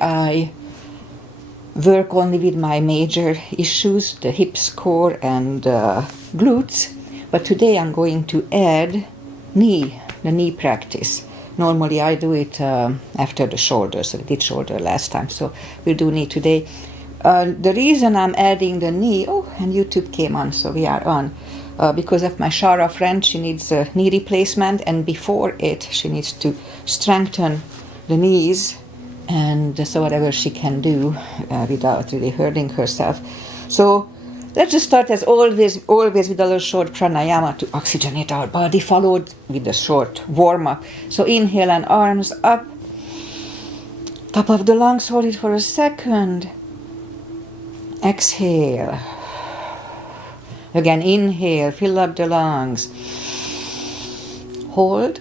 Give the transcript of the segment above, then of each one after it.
I work only with my major issues, the hips, core, and glutes. But today I'm going to add the knee practice. Normally I do it after the shoulders. I did shoulder last time, so we'll do knee today. The reason I'm adding the knee, and YouTube came on, so we are on. Because of my Shara friend, she needs a knee replacement, and before it, she needs to strengthen the knees, and so whatever she can do without really hurting herself. So let's just start as always with a little short pranayama to oxygenate our body, followed with a short warm-up. So inhale and arms up, top of the lungs, hold it for a second. Exhale. Again, inhale, fill up the lungs. Hold.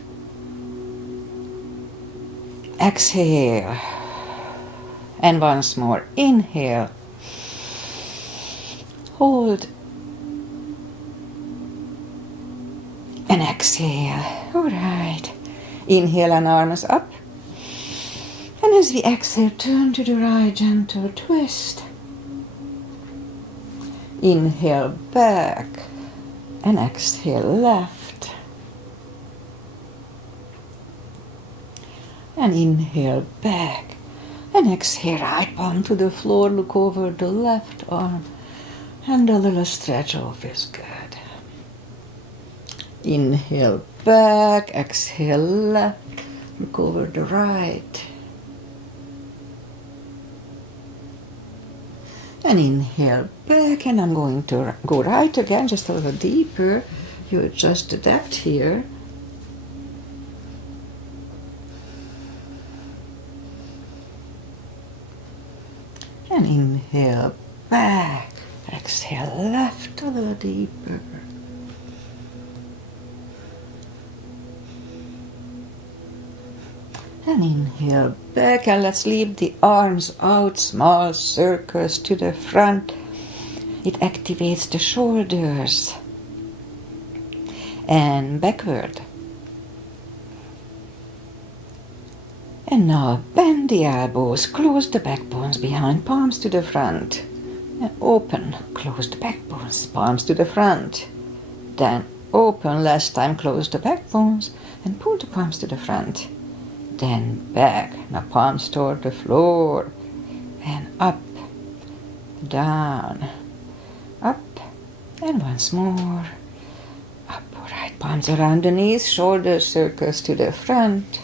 Exhale. And once more, inhale. Hold. And exhale. All right. Inhale and arms up. And as we exhale, turn to the right, gentle twist. Inhale back and exhale left. And inhale back and exhale right palm to the floor. Look over the left arm and a little stretch off is good. Inhale back, exhale left. Look over the right. And inhale back, and I'm going to go right again, just a little deeper. You adjust the depth here. And inhale back, exhale left, a little deeper. And inhale back, and let's leave the arms out, small circles to the front. It activates the shoulders. And backward. And now bend the elbows, close the backbones behind, palms to the front. And open, close the backbones, palms to the front. Then open, last time close the backbones and pull the palms to the front. Then back, now palms toward the floor, and up, down, up, and once more, up, right, palms around the knees, shoulder circles to the front,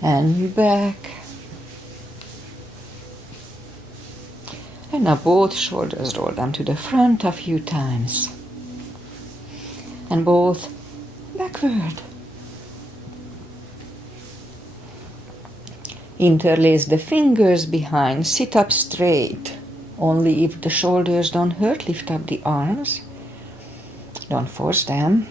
and back, and now both shoulders roll down to the front a few times, and both backward. Interlace the fingers behind, sit up straight. Only if the shoulders don't hurt, lift up the arms. Don't force them.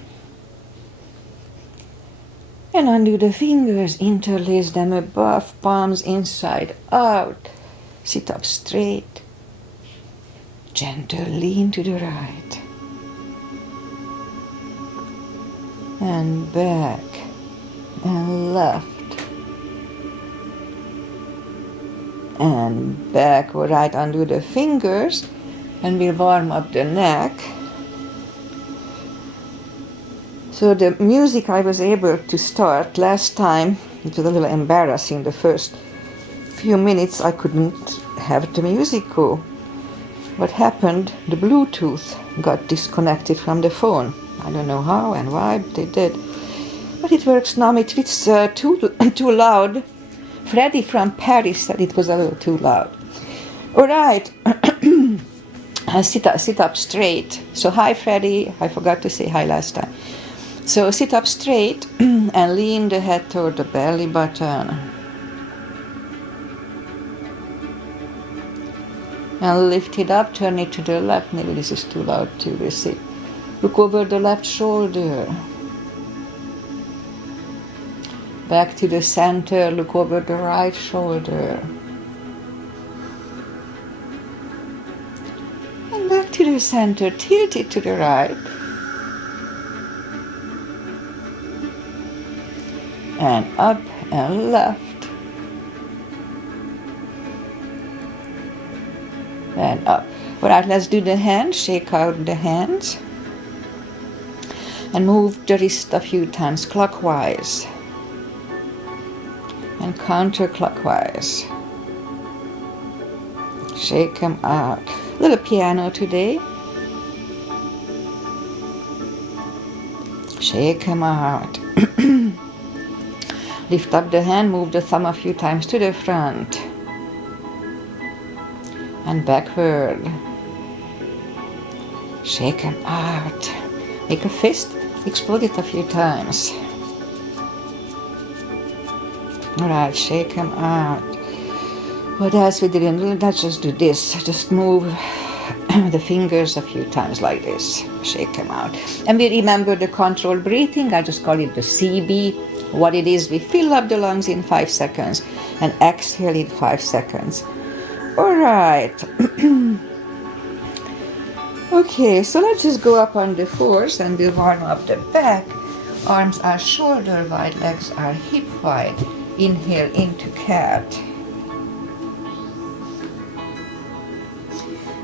And undo the fingers, interlace them above, palms inside out. Sit up straight. Gentle lean to the right. And back and left. And back or right, undo the fingers, and we'll warm up the neck. So the music I was able to start last time, it was a little embarrassing. The first few minutes I couldn't have the music go. What happened? The Bluetooth got disconnected from the phone. I don't know how and why, but it did. But it works now. If it's too loud, Freddie from Paris said it was a little too loud. All right, sit up straight. So hi, Freddie. I forgot to say hi last time. So sit up straight and lean the head toward the belly button. And lift it up, turn it to the left. Maybe this is too loud too, we'll see. Look over the left shoulder. Back to the center, look over the right shoulder. And back to the center, tilt it to the right. And up and left. and up. All right, let's do the hands. Shake out the hands. And move the wrist a few times clockwise and counterclockwise. Shake them out. Little piano today. Shake them out. Lift up the hand, move the thumb a few times to the front and backward. Shake them out. Make a fist, explode it a few times. Alright, shake them out. What else we didn't? Let's just do this. Just move the fingers a few times like this. Shake them out. And we remember the controlled breathing. I just call it the CB. What it is, we fill up the lungs in 5 seconds and exhale in 5 seconds. Alright. Okay, so let's just go up on the floors and we'll warm up the back. Arms are shoulder wide, legs are hip wide. Inhale into cat.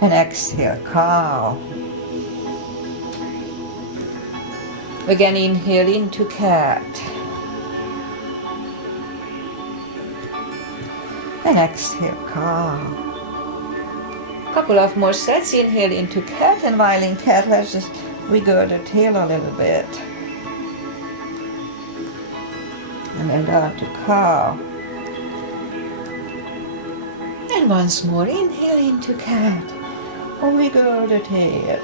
And exhale, cow. Again, inhale into cat. And exhale, cow. Couple of more sets. Inhale into cat, and while in cat, let's just wiggle the tail a little bit. And then down to cow. And once more, inhale into cat. And wiggle the tail.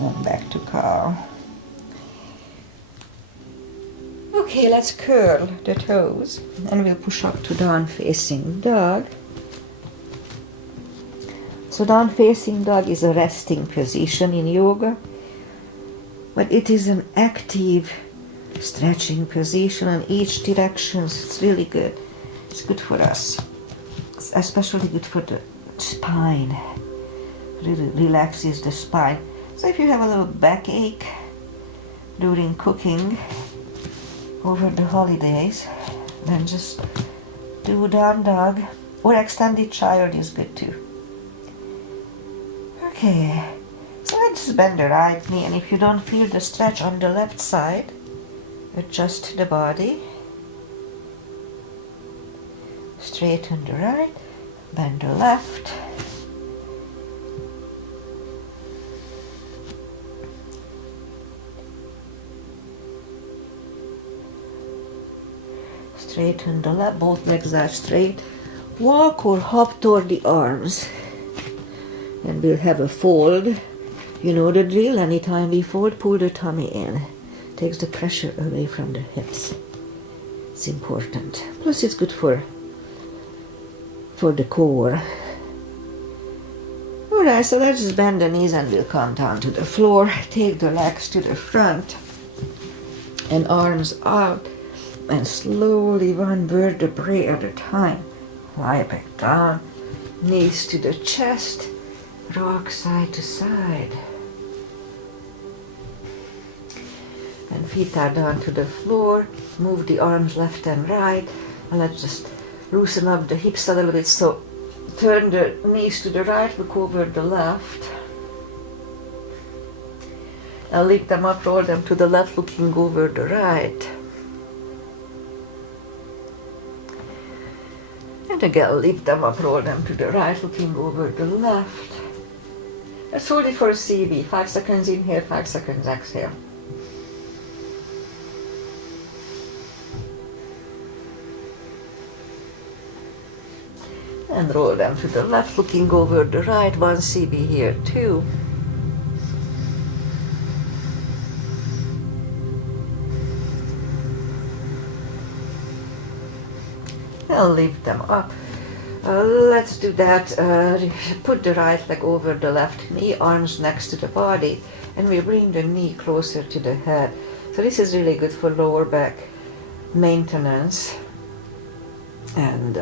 And back to cow. Okay, let's curl the toes. And we'll push up to down facing dog. So down facing dog is a resting position in yoga, but it is an active stretching position in each direction. It's really good. It's good for us. It's especially good for the spine. Really relaxes the spine. So if you have a little backache during cooking over the holidays, then just do down dog, or extended child is good too. Okay, so let's just bend the right knee, and if you don't feel the stretch on the left side, adjust the body. Straighten the right, bend the left. Straighten the left, both legs are straight. Walk or hop toward the arms. And we'll have a fold. You know the drill. Anytime we fold, pull the tummy in. Takes the pressure away from the hips. It's important. Plus it's good for the core. Alright, so let's just bend the knees and we'll come down to the floor. Take the legs to the front and arms out, and slowly one vertebrae at a time. Lie back down, knees to the chest. Rock side to side. And feet are down to the floor. Move the arms left and right. And let's just loosen up the hips a little bit. So turn the knees to the right, look over the left. And lift them up, roll them to the left, looking over the right. And again, lift them up, roll them to the right, looking over the left. Let's hold it for a CB. 5 seconds inhale, 5 seconds exhale. And roll them to the left, looking over the right. 1 CB here, 2. And lift them up. Let's do that. Put the right leg over the left knee, arms next to the body, and we bring the knee closer to the head. So this is really good for lower back maintenance. And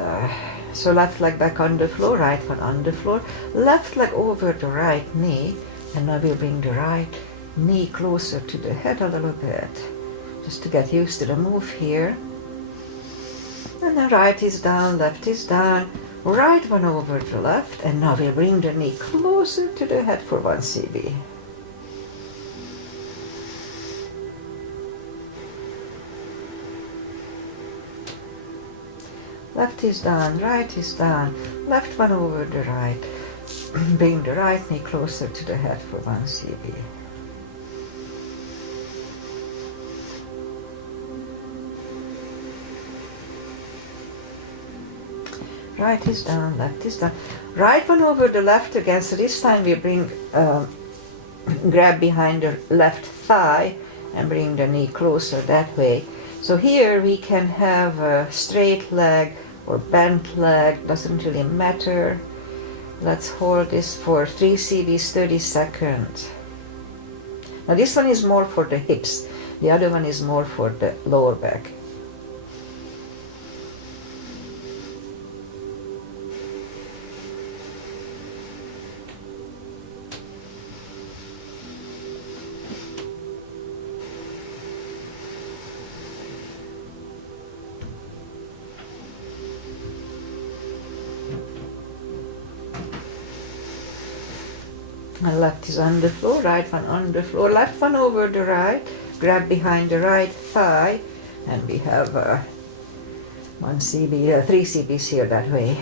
so left leg back on the floor, right one on the floor, left leg over the right knee, and now we'll bring the right knee closer to the head a little bit, just to get used to the move here. And the right is down, left is down. Right one over the left, and now we'll bring the knee closer to the head for 1 CB. Left is down, right is down, left one over the right. Bring the right knee closer to the head for 1 CB. Right is down, left is down. Right one over the left again, so this time we bring, grab behind the left thigh and bring the knee closer that way. So here we can have a straight leg or bent leg, doesn't really matter. Let's hold this for 3 CBs, 30 seconds. Now this one is more for the hips, the other one is more for the lower back. And left is on the floor, right one on the floor, left one over the right, grab behind the right thigh, and we have 1 CB, 3 CBs here that way.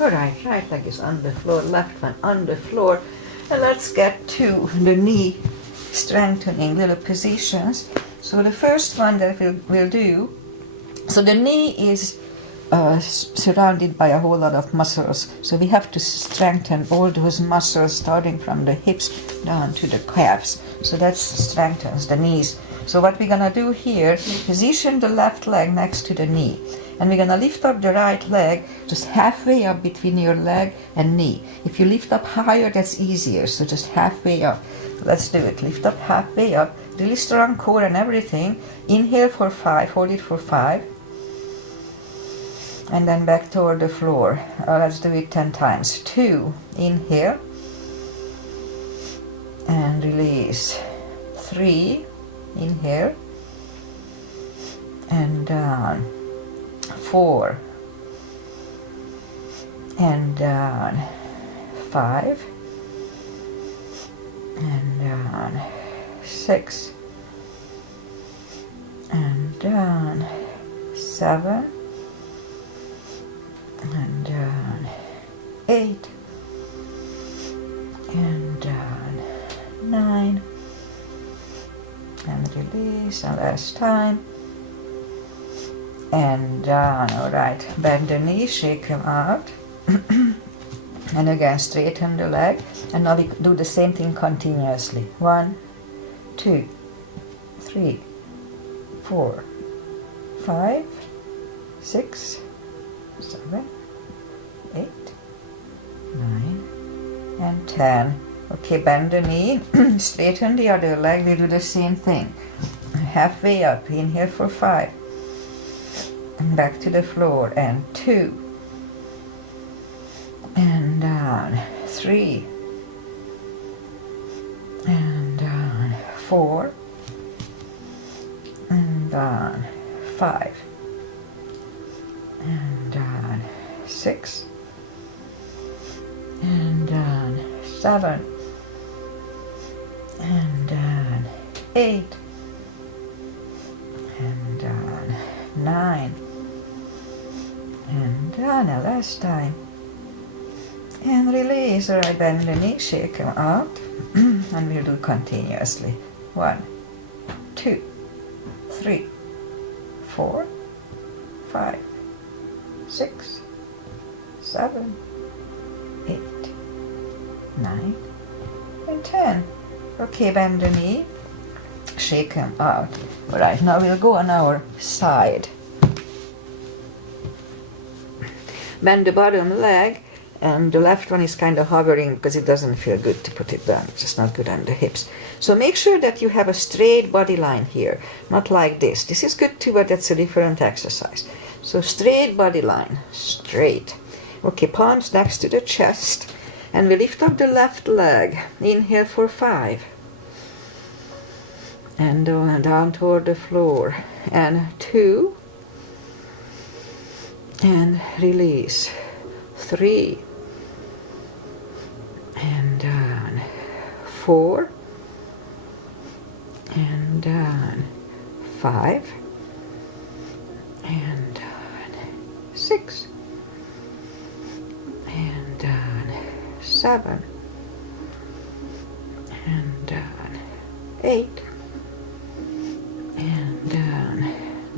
Alright, right leg is on the floor, left one on the floor. And let's get to the knee strengthening little positions. So the first one that we'll do, so the knee is surrounded by a whole lot of muscles. So we have to strengthen all those muscles starting from the hips down to the calves. So that strengthens the knees. So what we're gonna do here, position the left leg next to the knee. And we're gonna lift up the right leg just halfway up between your leg and knee. If you lift up higher, that's easier, so just halfway up. Let's do it. Lift up halfway up, really strong core and everything. Inhale for 5, hold it for 5. And then back toward the floor. Let's do it 10 times. 2, inhale. And release. 3, inhale. And down. 4 and down, 5 and down, 6 and down, 7 and down, 8 and down, 9 and release, and last time. And down, alright, bend the knee, shake them out, and again straighten the leg, and now we do the same thing continuously. 1, 2, 3, 4, 5, 6, 7, 8, 9, and 10. Okay, bend the knee, straighten the other leg, we do the same thing. Halfway up, inhale for 5. And back to the floor, and 2 and down, 3 and down, 4 and down, 5 and down, 6 and down, 7 and down, 8 and down, 9 and down, now last time, and release. Alright, bend the knee, shake them out, and we'll do continuously. 1, 2, 3, 4, 5, 6, 7, 8, 9, and 10. Okay, bend the knee, shake them out. Alright, now we'll go on our side. Bend the bottom leg and the left one is kind of hovering because it doesn't feel good to put it down. It's just not good on the hips. So make sure that you have a straight body line here, not like this. This is good too, but that's a different exercise. So straight body line, straight. Okay, palms next to the chest, and we lift up the left leg. Inhale for 5. And down toward the floor. And 2. And release. 3. And down. 4. And down. 5. And down. 6. And down. 7. And down. 8. And down.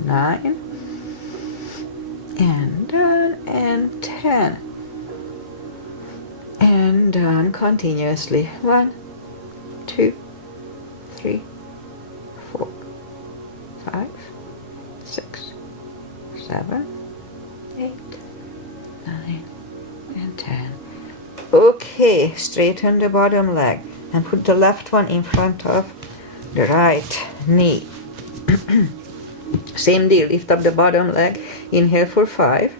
9. And down. And 10. And down continuously. 1, 2, 3, 4, 5, 6, 7, 8, 9, and 10. Okay, straighten the bottom leg and put the left one in front of the right knee. Same deal, lift up the bottom leg, inhale for 5,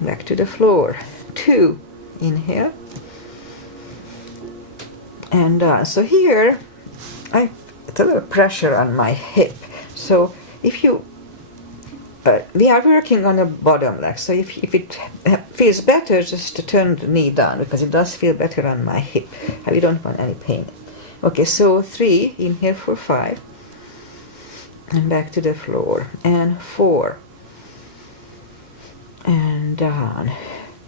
back to the floor, 2, inhale, and so here it's a little pressure on my hip. So if you we are working on the bottom leg, so if it feels better, just to turn the knee down, because it does feel better on my hip. We don't want any pain. Okay, so 3, inhale for 5, and back to the floor, and 4, and down,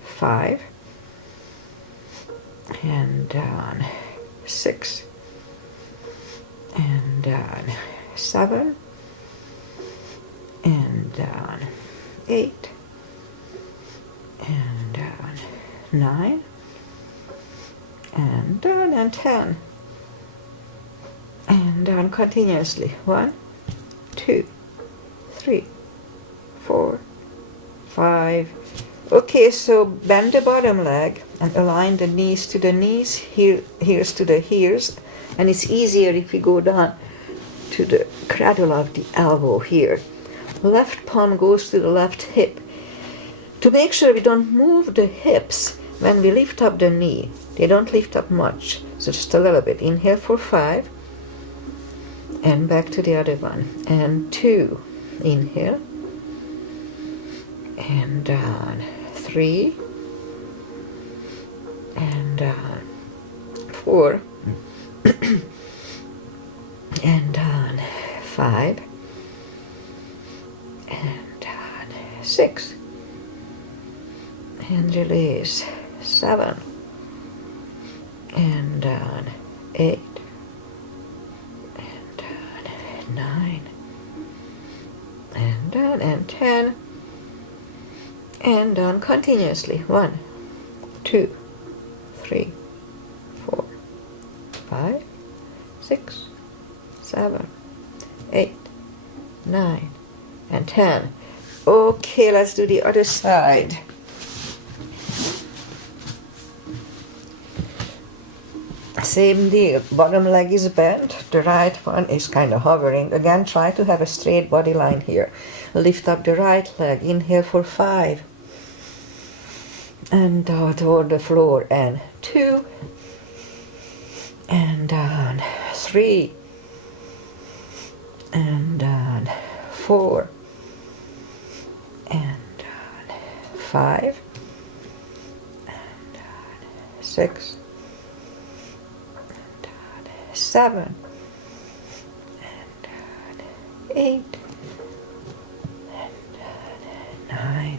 5, and down, 6, and down, 7, and down, 8, and down, 9, and down, and 10, and down continuously. 1, 2, 3, 4, 5. Okay, so bend the bottom leg and align the knees to the knees, heels to the heels, and it's easier if we go down to the cradle of the elbow here. Left palm goes to the left hip. To make sure we don't move the hips when we lift up the knee. They don't lift up much, so just a little bit. Inhale for 5, and back to the other one, and 2, inhale, and down, 3, and down, 4, and down, 5, and down, 6, and release, 7, and down, 8, and down, 9, and down, and 10, and down continuously. 1, 2, 3, 4, 5, 6, 7, 8, 9, and 10. Okay, let's do the other side. Same deal, bottom leg is bent, the right one is kind of hovering. Again, try to have a straight body line here. Lift up the right leg, inhale for 5, and down toward the floor, and 2, and down, 3, and down, 4, and down, 5, and down, 6, 7, and down, 8, and down, 9,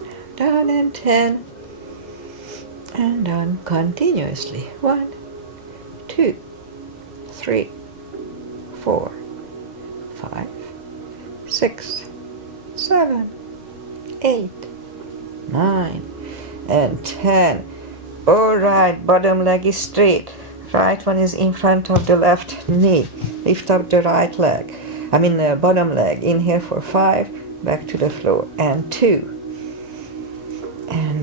and down, and 10, and down continuously. 1, 2, 3, 4, 5, 6, 7, 8, 9, and 10. All right, bottom leg is straight. Right one is in front of the left knee. Lift up the right leg. The bottom leg. Inhale for 5, back to the floor, and 2, and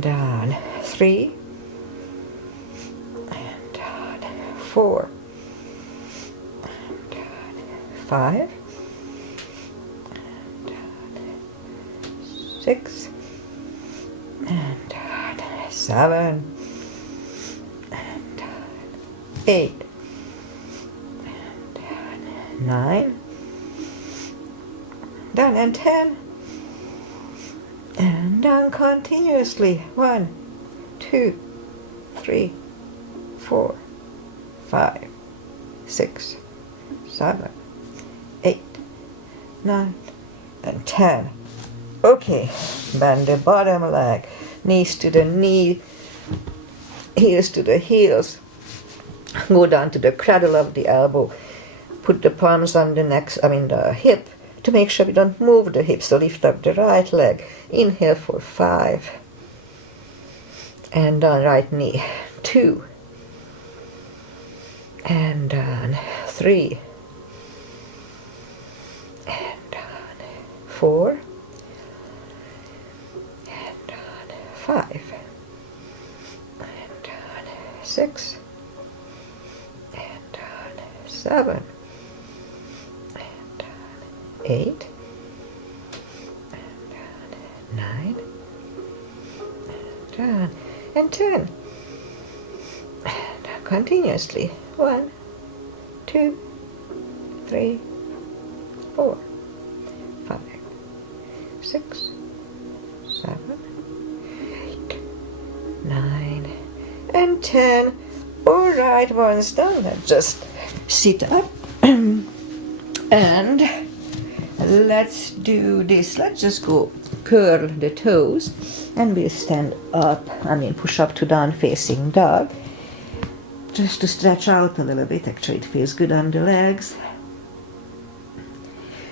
3, and down, 4, and down, 5, and down, 6, and down, 7, and down, 8, and down, 9, down, and 10, and down continuously. 1, 2, 3, 4, 5, 6, 7, 8, 9, and 10. Okay, then the bottom leg, knees to the knee, heels to the heels. Go down to the cradle of the elbow. Put the palms on the hip, to make sure we don't move the hips. So lift up the right leg. Inhale for 5. And down right knee. 2. And down 3. And down 4. And down 5. And down 6. And down 7. 8, and down, 9, and down, and 10, and down continuously. 1, 2, 3, 4, 5, 6, 7, 8, 9, and 10. All right, once done, then just sit up and let's do this. Let's just go curl the toes and we'll stand up, push up to down facing dog, just to stretch out a little bit. Actually, it feels good on the legs.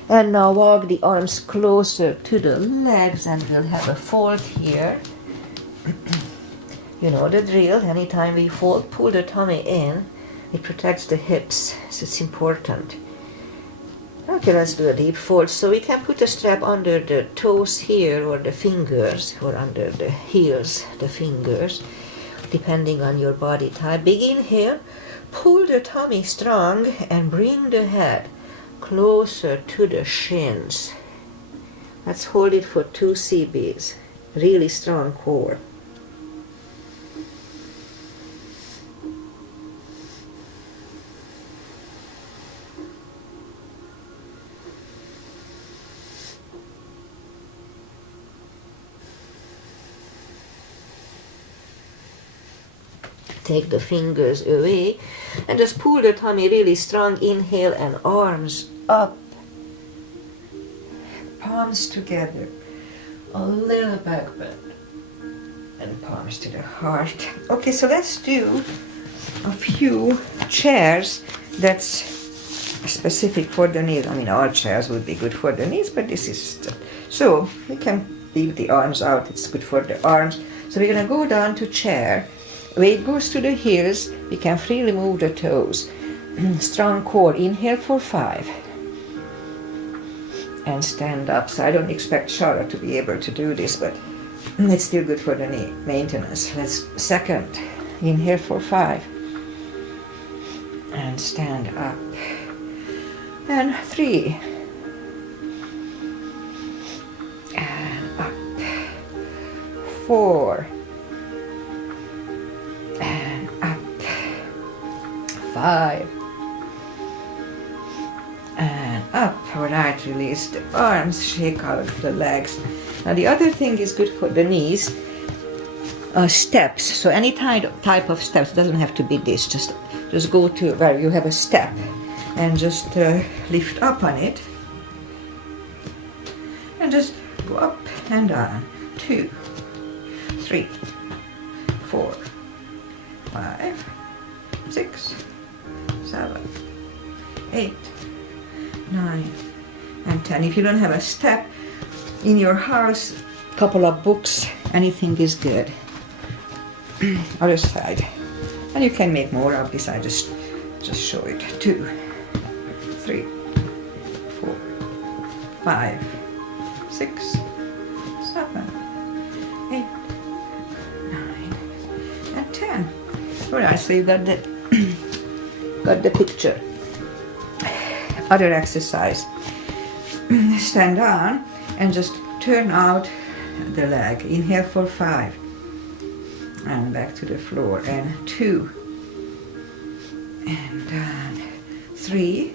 And now walk the arms closer to the legs and we'll have a fold here. You know the drill. Anytime we fold, pull the tummy in. It protects the hips, so it's important. Okay, let's do a deep fold. So we can put a strap under the toes here, or the fingers, or under the heels, the fingers, depending on your body type. Big inhale, pull the tummy strong and bring the head closer to the shins. Let's hold it for 2 CBs. Really strong core. Take the fingers away and just pull the tummy really strong. Inhale and arms up. Palms together. A little back bend. And palms to the heart. Okay, so let's do a few chairs that's specific for the knees. All chairs would be good for the knees, but this is... So we can leave the arms out. It's good for the arms. So we're going to go down to chair. Weight goes to the heels. We can freely move the toes. Strong core. Inhale for 5. And stand up. So I don't expect Shara to be able to do this, but it's still good for the knee maintenance. Let's second. Inhale for 5. And stand up. And 3. And up. 4. 5 and up. All right, release the arms, shake out the legs. Now the other thing is good for the knees, steps. So any type of steps, doesn't have to be this, just go to where you have a step and just lift up on it and just go up and down. 2, 3, 4, 5, 6, 7, 8, 9, and 10. If you don't have a step in your house, a couple of books, anything is good. Other side. And you can make more of this. I just show it. 2, 3, 4, 5, 6, 7, 8, 9, 10. Alright, so you got the got the picture. Other exercise. Stand on and just turn out the leg. Inhale for 5. And back to the floor. And 2. And down. 3.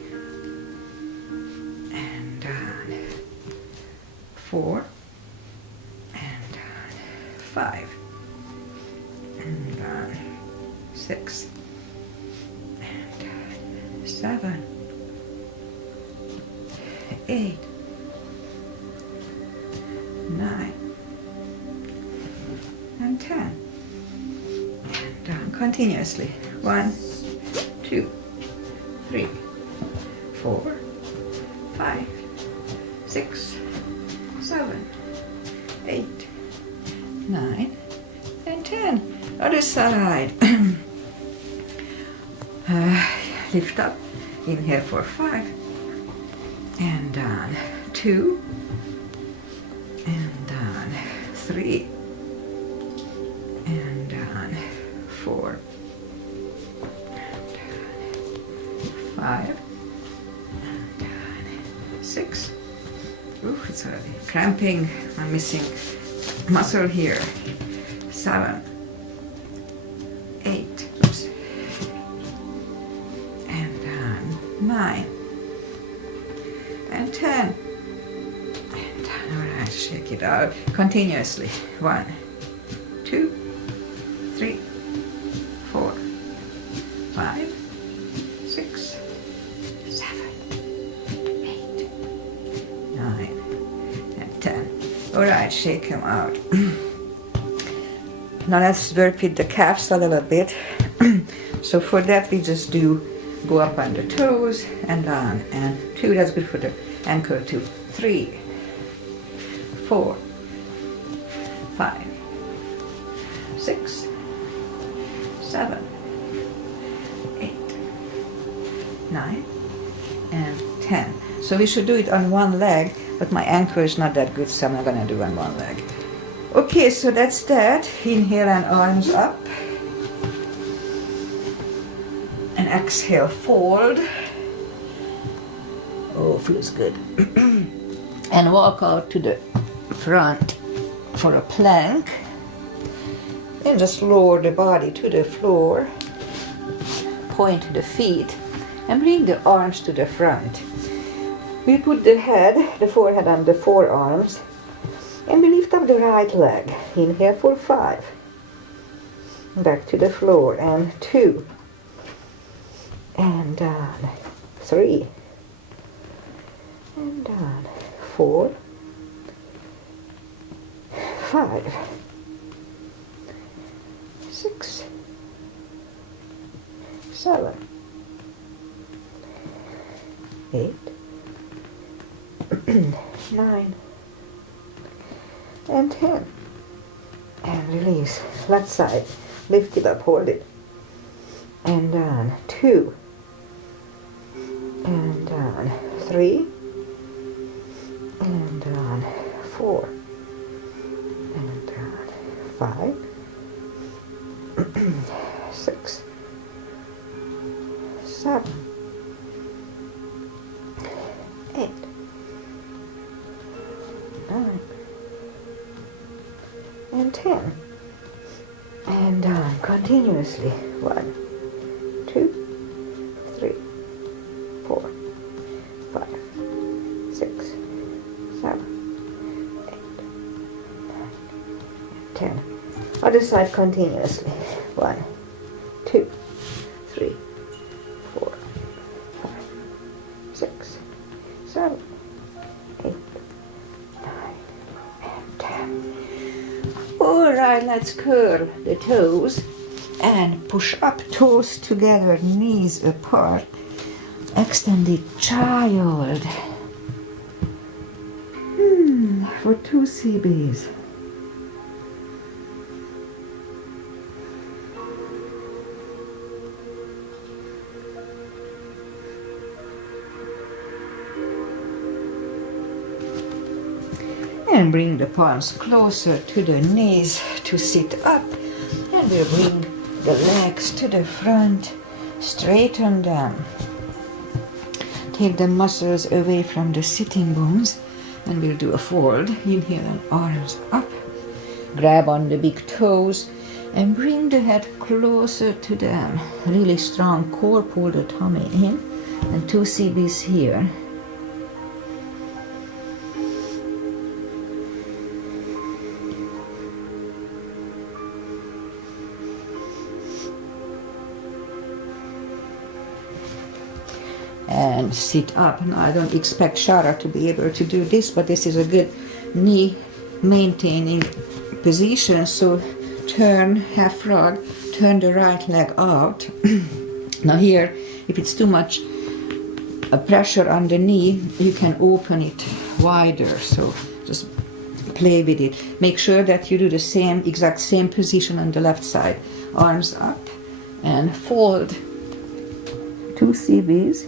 And down. 4. And down. 5. And down. 6. And down. 7. 8, 9, and 10. And down continuously. 1, 2, 3, 4, 5, 6, 7, 8, 9, and 10. Other side. Lift up. Inhale for 5. And down. 2. And down. 3. And down. 4. And down. 5. And down. 6. Ooh, it's already cramping. I'm missing muscle here. 7. 8. Oops. And down. 9. And 10. And down. Alright, shake it out continuously. 1, 2, 3, 4, 5, 6, 7, 8, 9, and 10. Alright, shake them out. Now let's work with the calves a little bit. So for that we just do go up on the toes and down, and 2, that's good for the ankle too. 3, 4, 5, 6, 7, 8, 9, and 10. So we should do it on one leg, but my ankle is not that good, so I'm not gonna do on one leg. Okay, so that's that. Inhale and arms up. And exhale, fold. Oh, feels good. And walk out to the front for a plank. And just lower the body to the floor. Point the feet and bring the arms to the front. We put the head, the forehead on the forearms, and we lift up the right leg. Inhale for 5. Back to the floor, and 2. And down. 3. And down. 4. 5. 6. 7. 8. 9. And 10. And release. Left side. Lift it up, hold it. And down. 2. And down. 3. And down. 4. And down. 5. 6. 7. 8. 9. And 10. And down continuously. 1, 2, 3, 4, 5, 6, 7, 8, 9, and 10. Other side continuously. 1, 2, 3, 4, 5, 6, 7, 8, 9, and 10. Alright, let's curl the toes and push up, toes together, knees apart. Extended child. For 2 CBs. And bring the palms closer to the knees to sit up. And we'll bring the legs to the front, straighten them. Take the muscles away from the sitting bones, and we'll do a fold. Inhale and arms up. Grab on the big toes and bring the head closer to them. Really strong core, pull the tummy in, and 2 CBs here. And sit up. Now I don't expect Shara to be able to do this, but this is a good knee maintaining position. So turn half frog, turn the right leg out. Now here, if it's too much pressure on the knee, you can open it wider. So just play with it. Make sure that you do the exact same position on the left side. Arms up and fold. 2 CBs.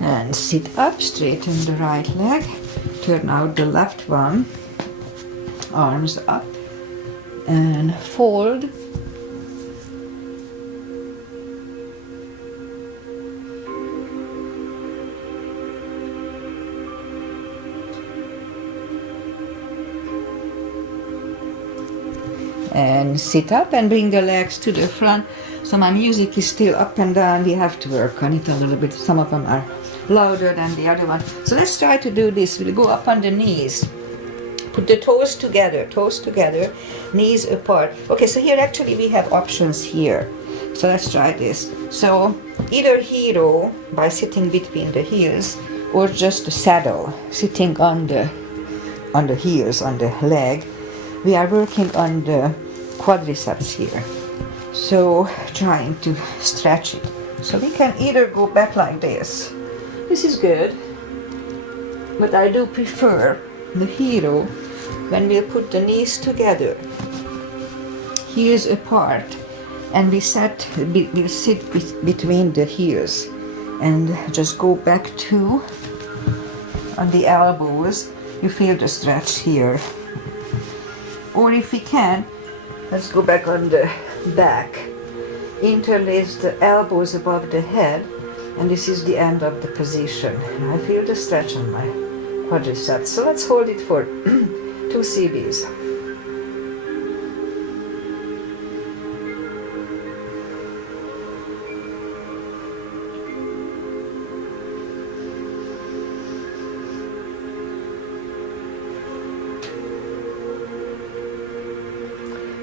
And sit up, straighten the right leg, turn out the left one, arms up, and fold. And sit up and bring the legs to the front. So my music is still up and down. We have to work on it a little bit. Some of them are louder than the other one. So let's try to do this. We'll go up on the knees. Put the toes together, knees apart. Okay, so here actually we have options here. So let's try this. So either hero by sitting between the heels, or just a saddle, sitting on the heels, on the leg. We are working on the quadriceps here. So trying to stretch it. So we can either go back like this. This is good. But I do prefer the hero when we put the knees together, heels apart, and we'll sit between the heels and just go back to on the elbows. You feel the stretch here. Or if we can, let's go back on the back. Interlace the elbows above the head, and this is the end of the position. I feel the stretch on my quadriceps. So let's hold it for 2 CBs.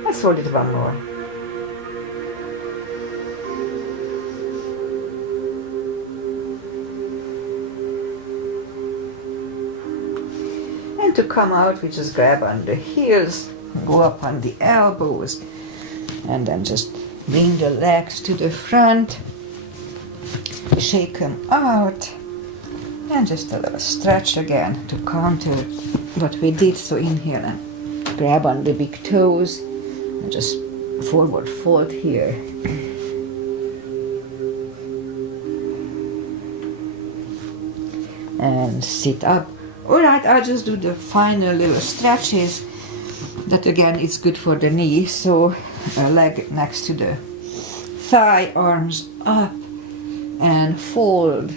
Let's hold it one more. And to come out, we just grab on the heels, go up on the elbows, and then just bring the legs to the front, shake them out, and just a little stretch again to counter what we did. So inhale and grab on the big toes, and just forward fold here. And sit up. Alright, I'll just do the final little stretches. That again is good for the knee. So leg next to the thigh, arms up, and fold.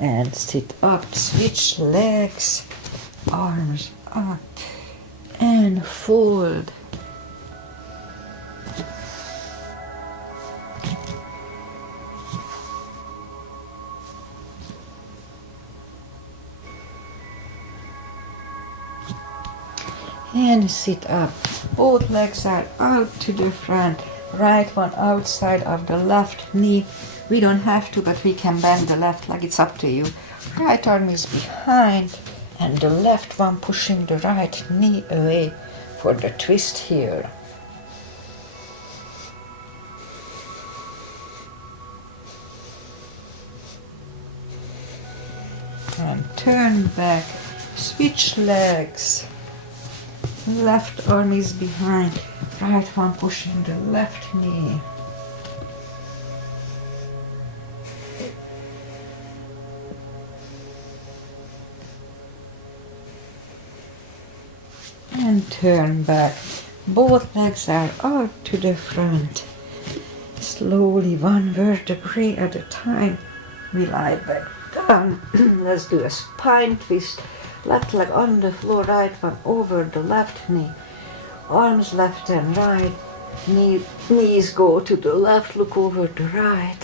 And sit up, switch legs, arms up, and fold. And sit up. Both legs are out to the front. Right one outside of the left knee. We don't have to, but we can bend the left leg. It's up to you. Right arm is behind, and the left one pushing the right knee away for the twist here. and turn back. Switch legs. Left arm is behind, right one pushing the left knee. And turn back. Both legs are out to the front. Slowly, one vertebrae at a time, we lie back down. Let's do a spine twist. Left leg on the floor, right one over the left knee. Arms left and right. Knees go to the left, look over the right.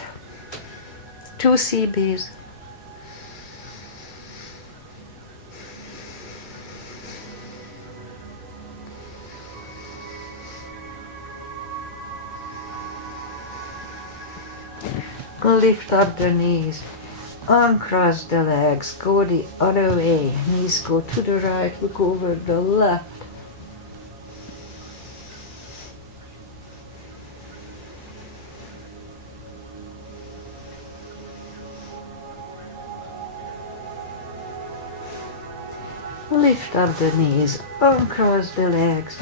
2 CBs. Lift up the knees, uncross the legs, go the other way, knees go to the right, look over the left. Lift up the knees, uncross the legs,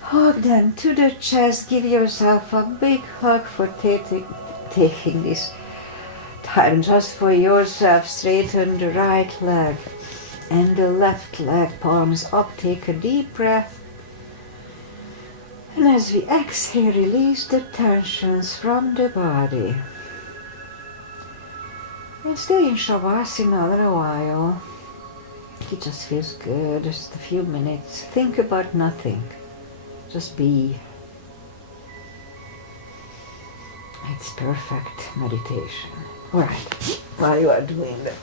hug them to the chest, give yourself a big hug for taking this time just for yourself. Straighten the right leg and the left leg, palms up, take a deep breath. And as we exhale, release the tensions from the body. And stay in Shavasana a little while. It just feels good, just a few minutes. Think about nothing, just be. It's perfect meditation. All right, while you are doing that,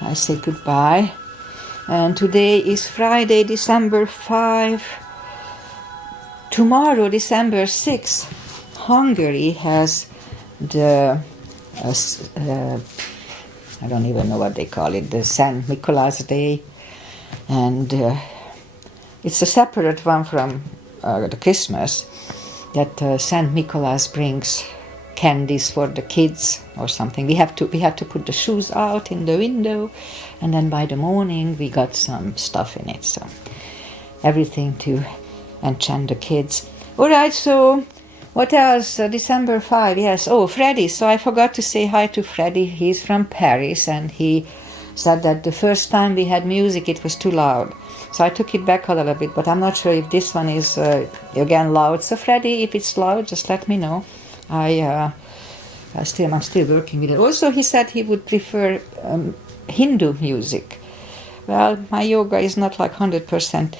I say goodbye. And today is Friday, December 5. Tomorrow, December 6, Hungary has the, I don't even know what they call it, the St. Nicholas Day. And it's a separate one from the Christmas. That Saint Nicholas brings candies for the kids or something. We had to put the shoes out in the window, and then by the morning we got some stuff in it. So everything to enchant the kids. All right. So what else? December 5. Yes. Oh, Freddie. So I forgot to say hi to Freddie. He's from Paris, and he said that the first time we had music, it was too loud. So I took it back a little bit, but I'm not sure if this one is, again, loud. So Freddie, if it's loud, just let me know. I'm still working with it. Also, he said he would prefer Hindu music. Well, my yoga is not like 100%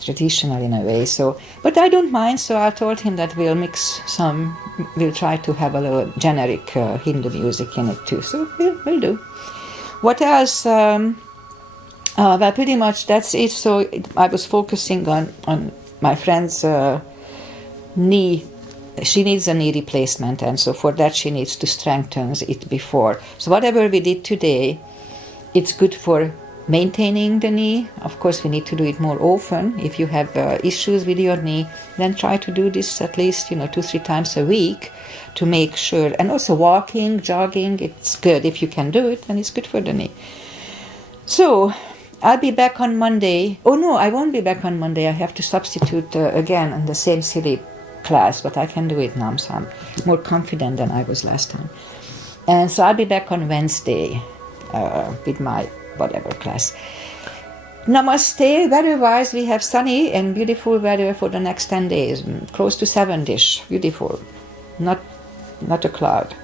traditional in a way. So, but I don't mind, so I told him that we'll try to have a little generic Hindu music in it too. So we'll do. What else? Well, pretty much that's it. So I was focusing on my friend's knee. She needs a knee replacement, and so for that she needs to strengthen it before. So whatever we did today, it's good for maintaining the knee. Of course, we need to do it more often. If you have issues with your knee, then try to do this at least 2-3 times a week to make sure. And also walking, jogging, it's good. If you can do it, then it's good for the knee. So I'll be back on Monday. Oh no, I won't be back on Monday. I have to substitute again in the same silly class, but I can do it now, so I'm more confident than I was last time. And so I'll be back on Wednesday with my whatever class. Namaste. Weather-wise, we have sunny and beautiful weather for the next 10 days. Close to 7-ish. Beautiful. Not a cloud.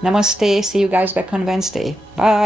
Namaste. See you guys back on Wednesday. Bye.